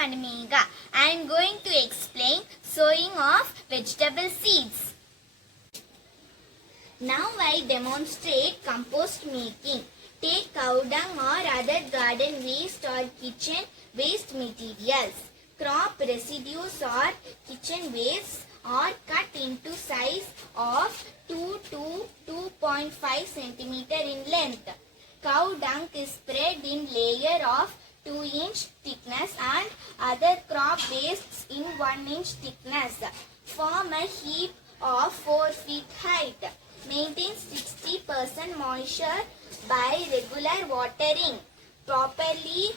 Manimega. I am going to explain sowing of vegetable seeds. Now I demonstrate compost making. Take cow dung or other garden waste or kitchen waste materials. Crop residues or kitchen waste are cut into size of 2 to 2.5 cm in length. Cow dung is spread in layer of 2-inch thickness and other crop wastes in 1-inch thickness. Form a heap of 4 feet height. Maintain 60% moisture by regular watering. Properly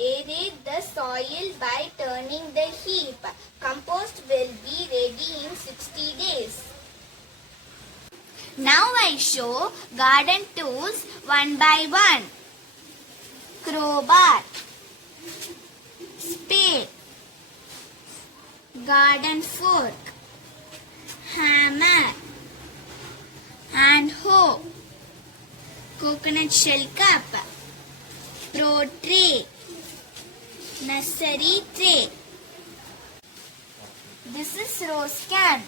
aerate the soil by turning the heap. Compost will be ready in 60 days. Now I show garden tools one by one. Crowbar, spade, garden fork, hammer, and hoe, coconut shell cup, pro tray, nursery tray. This is rose can.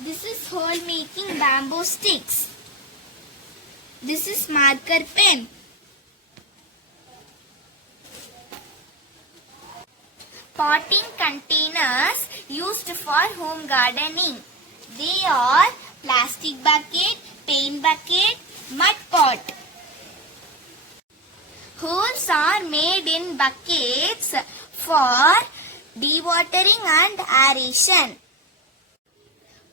This is hole making bamboo sticks. This is marker pen. Potting containers used for home gardening. They are plastic bucket, paint bucket, mud pot. Holes are made in buckets for dewatering and aeration.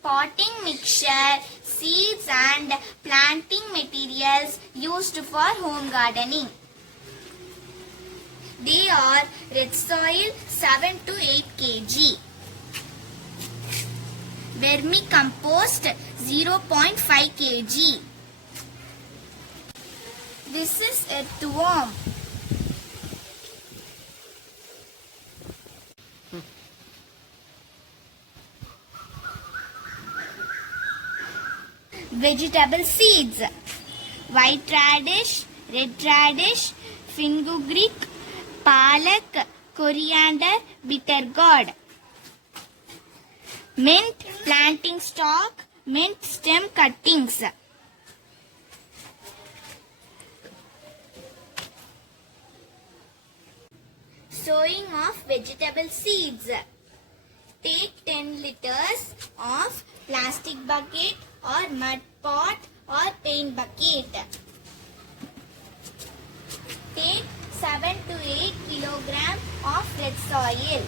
Potting mixture, seeds and planting materials used for home gardening. They are red soil 7 to 8 kg. Vermicompost 0.5 kg. This is earthworm. Vegetable seeds. White radish, red radish, fenugreek, palak, coriander, bitter gourd. Mint planting stock, mint stem cuttings. Sowing of vegetable seeds. Take 10 liters of plastic bucket or mud pot or paint bucket. Take 7 to 8 kilogram of red soil.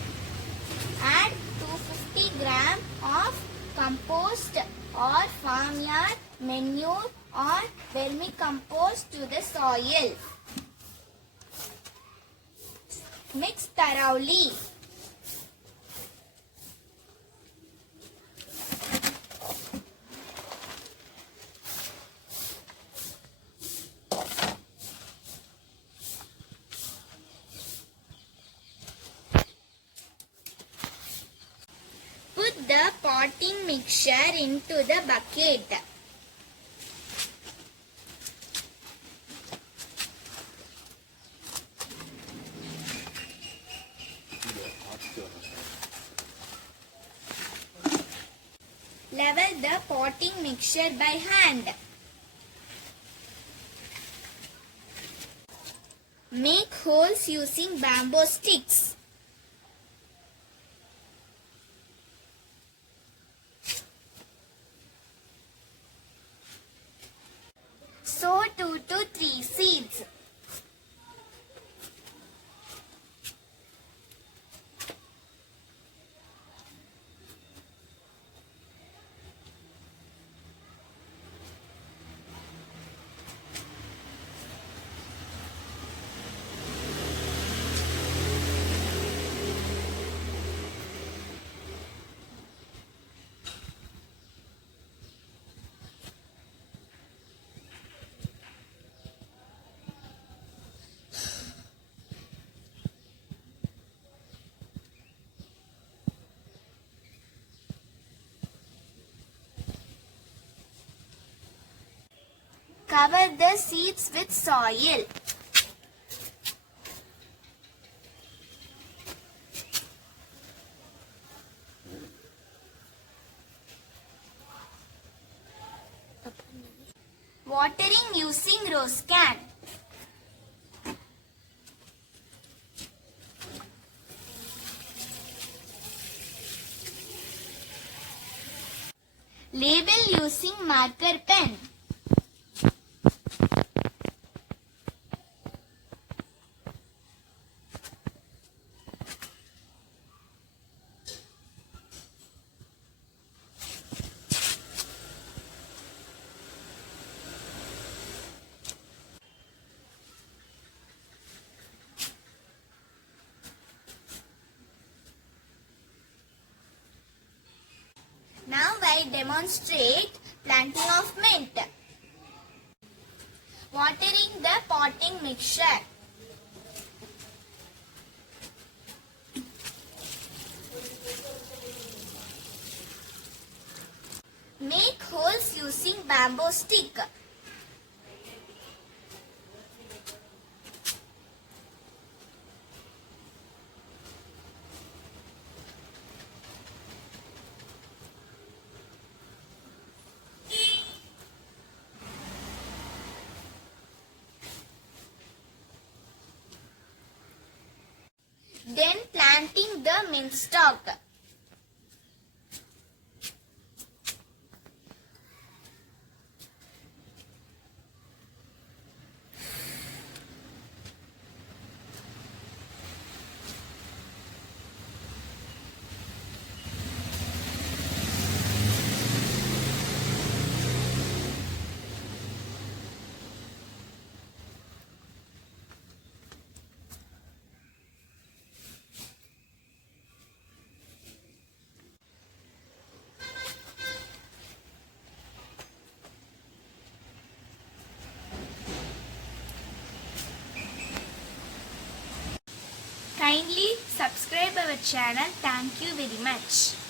Add 250 gram of compost or farmyard manure or vermicompost to the soil. Mix thoroughly. Put the potting mixture into the bucket. Level the potting mixture by hand. Make holes using bamboo sticks. Sow 2 to 3 seeds. Cover the seeds with soil. Watering using rose can. Label using marker pen. Now I demonstrate planting of mint. Watering the potting mixture. Make holes using bamboo stick. Then planting the mint stalk. Kindly subscribe our channel. Thank you very much.